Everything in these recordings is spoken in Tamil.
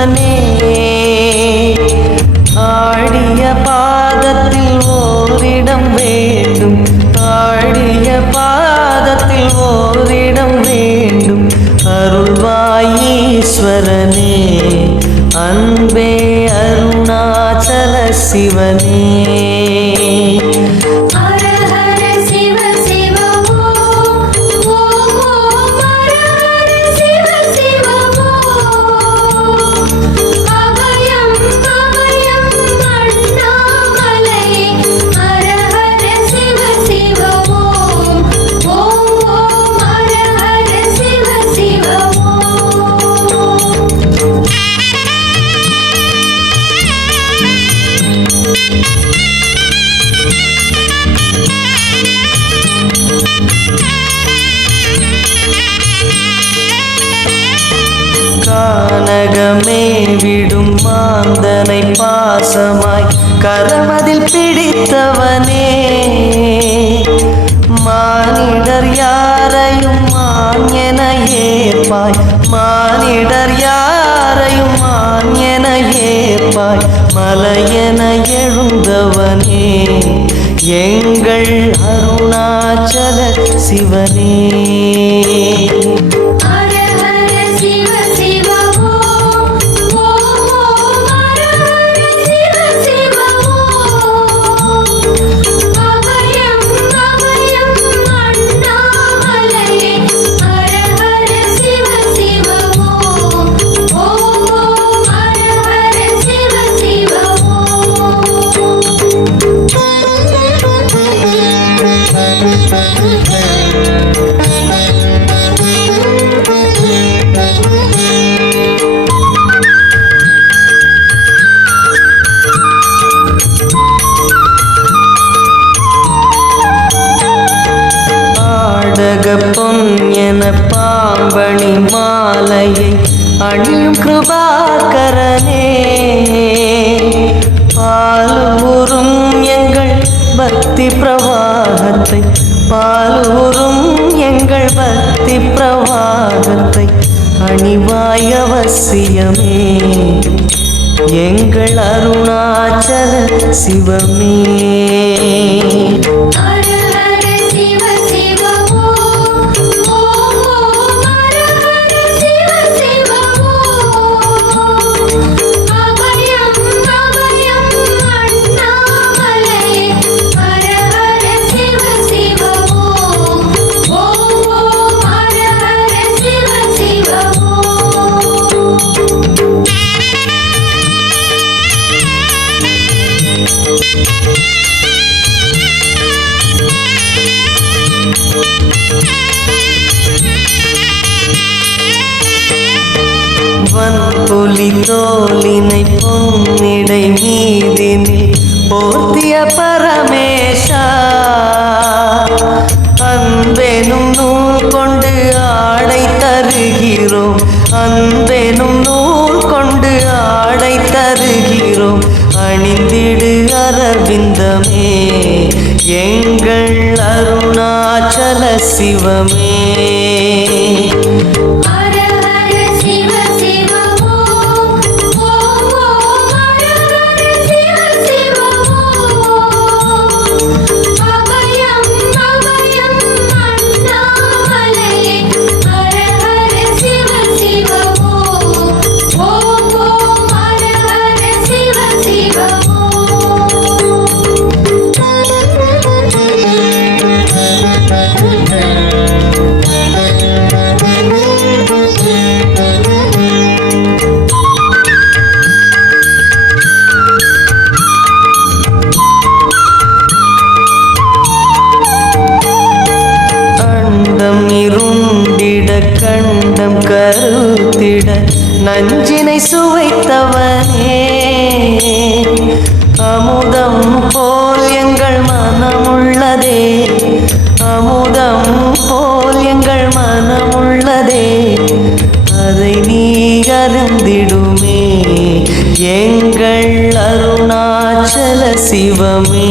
சிவனே ஆடிய பாதத்தில் ஓரிடம் வேண்டும், ஆடிய பாதத்தில் ஓரிடம் வேண்டும். அருள்வாய் ஈஸ்வரனே அன்பே அருணாச்சல சிவனே. கானகமே விடும் மாந்தனை பாசமாய் கரமதில் பிடித்தவனே, மானிடர் யாரையும் மான் என ஏற்பாய், மானிடர் யாரையும் மான் என ஏற்பாய். மலையென எழுந்தவனே எங்கள் அருணாச்சல சிவனே. பொன் என பாம்பணி மாலையை அணியும் கிருபாகரனே, பாலூரும் எங்கள் பக்தி பிரவாகத்தை, பாலூரும் எங்கள் பக்தி பிரவாகத்தை அணிவாய் அவசியமே எங்கள் அருணாச்சல சிவமே. வன்பொலி தோலினை பொன்னிடை மீதினில் போர்த்திய பரமேஷா, அன்பெனும் நூல் கொண்டு ஆடை தருகிறோம், அன்பெனும் நூல் கொண்டு ஆடை தருகிறோம். அணிந்திடு அரவிந்தமே எங்கள் அருணாச்சல சிவமே. கண்டம் கருத்திட நஞ்சினை சுவைத்தவனே, அமுதம் போல் எங்கள் மனமுள்ளதே, அமுதம் போல் எங்கள் மனமுள்ளதே. அதை நீ அருந்திடுமே எங்கள் அருணாச்சல சிவமே.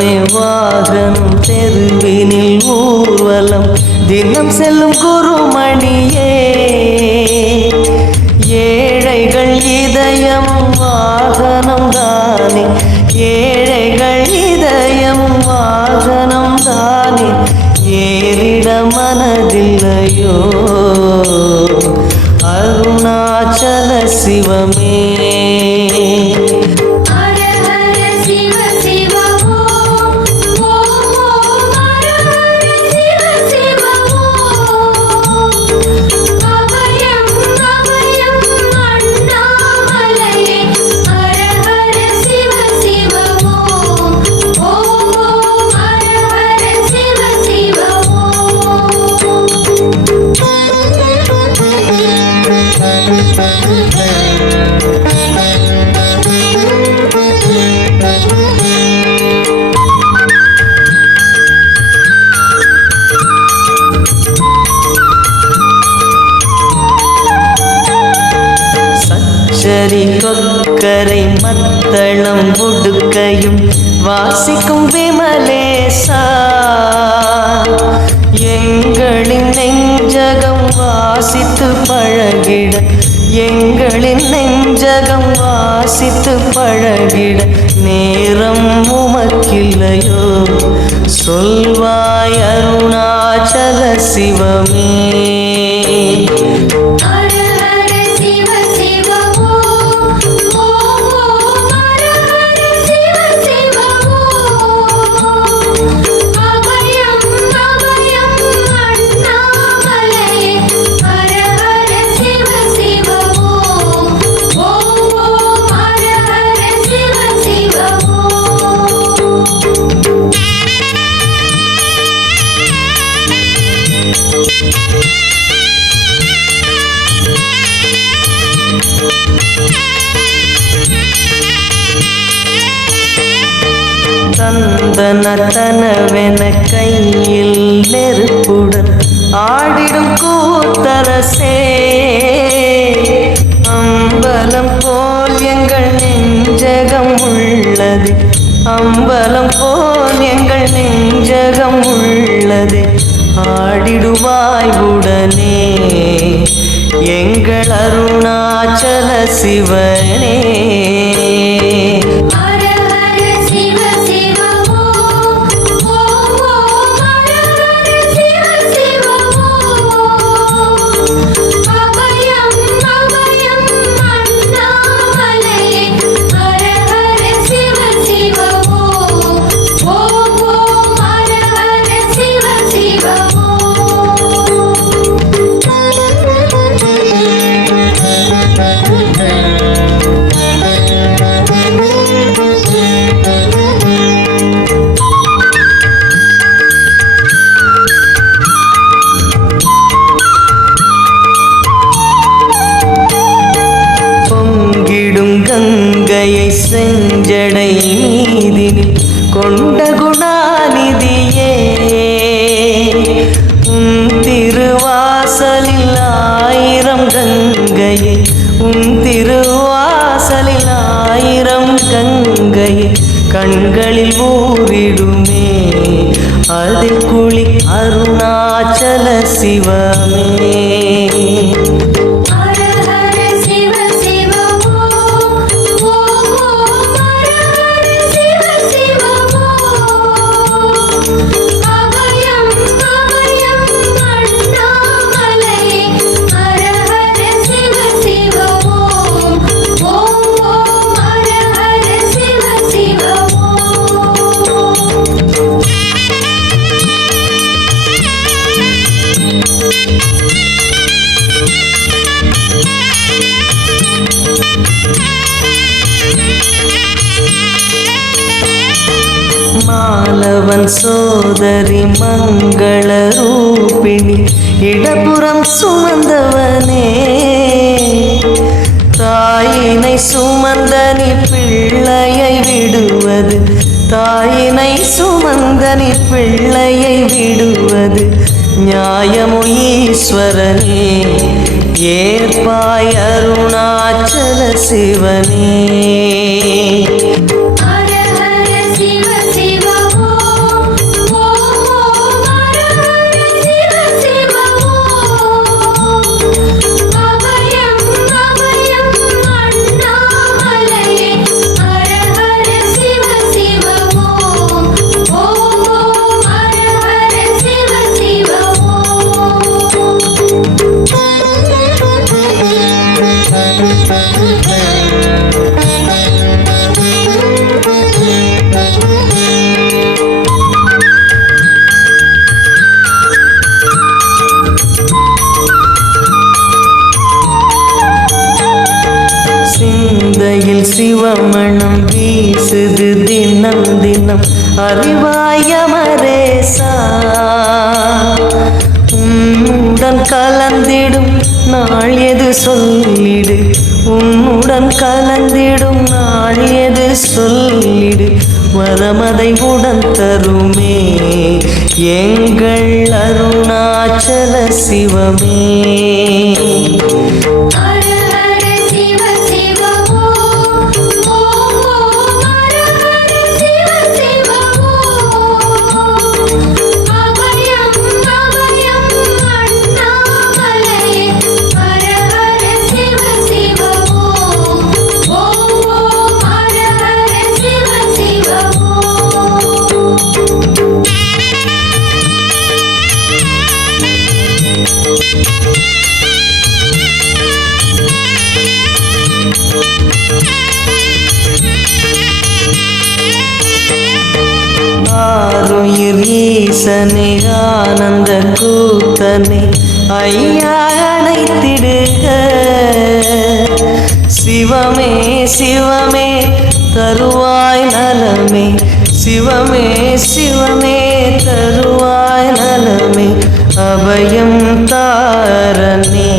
தெய்வமே வாகனம் தெருவினில் ஊர்வலம் தினம் செல்லும் குருமணியே ஏழைகள் இதயமும் வாகனம் தானே ஏழைகள் இதயமும் வாகனம் தானே ஏறிட மனதில்லையோ அருணாச்சல சிவமே சரி கொக்கரை மத்தளம் உடுக்கையும் வாசிக்கும் விமலேசா எங்களின் நெஞ்சகம் வாசித்து பழகிட எங்களின் நெஞ்சகம் வாசித்து பழகிட நேரம் உமக்கில்லையோ சொல்வாய் அருணாச்சல சிவமே தந்தனத்தனவென கையில் நெருப்புடன் ஆடிடும் கூத்தரசே அம்பலம் போல் எங்கள் நெஞ்சகம் உள்ளது அம்பலம் போல் எங்கள் நெஞ்சகம் உள்ளது ஆடிடுவாய் உடனே எங்கள் அருணாச்சல சிவனே கங்கையை செஞ்சடை மீதினில் கொண்ட குணாநிதியே உன் திருவாசலில் ஆயிரம் கங்கையை உன் திருவாசலில் ஆயிரம் கங்கையை கண்களில் ஊறிடுமே அதில் குளி அருணாச்சல சிவமே மாலவன் சோதரி மங்கள ரூபிணி இடப்புறம் சுமந்தவனே தாயினை சுமந்தனி பிள்ளையை விடுவது தாயினை சுமந்தனி பிள்ளையை விடுவது நியாயமோ ஈஸ்வரனே ஏற்பாய் அருணாச்சல சிவனே ஹர ஹர சிவ சிவ அறிவாய மரேசா உன்னுடன் கலந்திடும் நாள் எது சொல்லிடு உன்னுடன் கலந்திடும் நாள் எது சொல்லிடு வரமதை உடன் தருமே எங்கள் அருணாச்சல சிவமே ஆருயிர் ஈசனே ஆனந்த கூத்தனே ஐயா அணைத்திடுக சிவமே சிவமே தருவாய் நலமே சிவமே சிவமே தருவாய் நலமே அபயம் தாரனே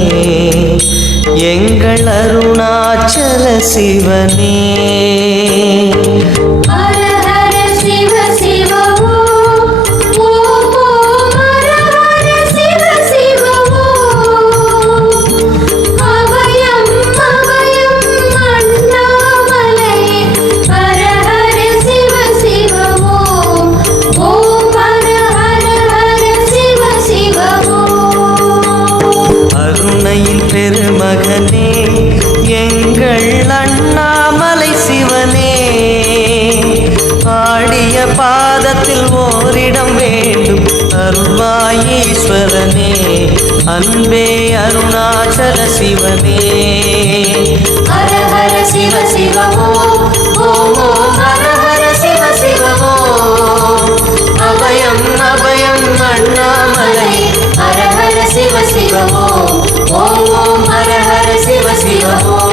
எங்கள் அருணாச்சல சிவனே பெருமகனே எங்கள் அண்ணாமலை சிவனே ஆடிய பாதத்தில் ஓரிடம் வேண்டும் அருள்வாய் ஈஸ்வரனே அன்பே அருணாச்சல சிவனே ஹர ஹர சிவ சிவ ஓம் ஓம் ஓம் ஹர ஹர சிவ சிவ ஓம் அபயம் அபயம் அண்ணாமலை ஹர ஹர சிவ சிவ ஓம் ஓம் ஓம் ஹர ஹர சிவ சிவ ஓம்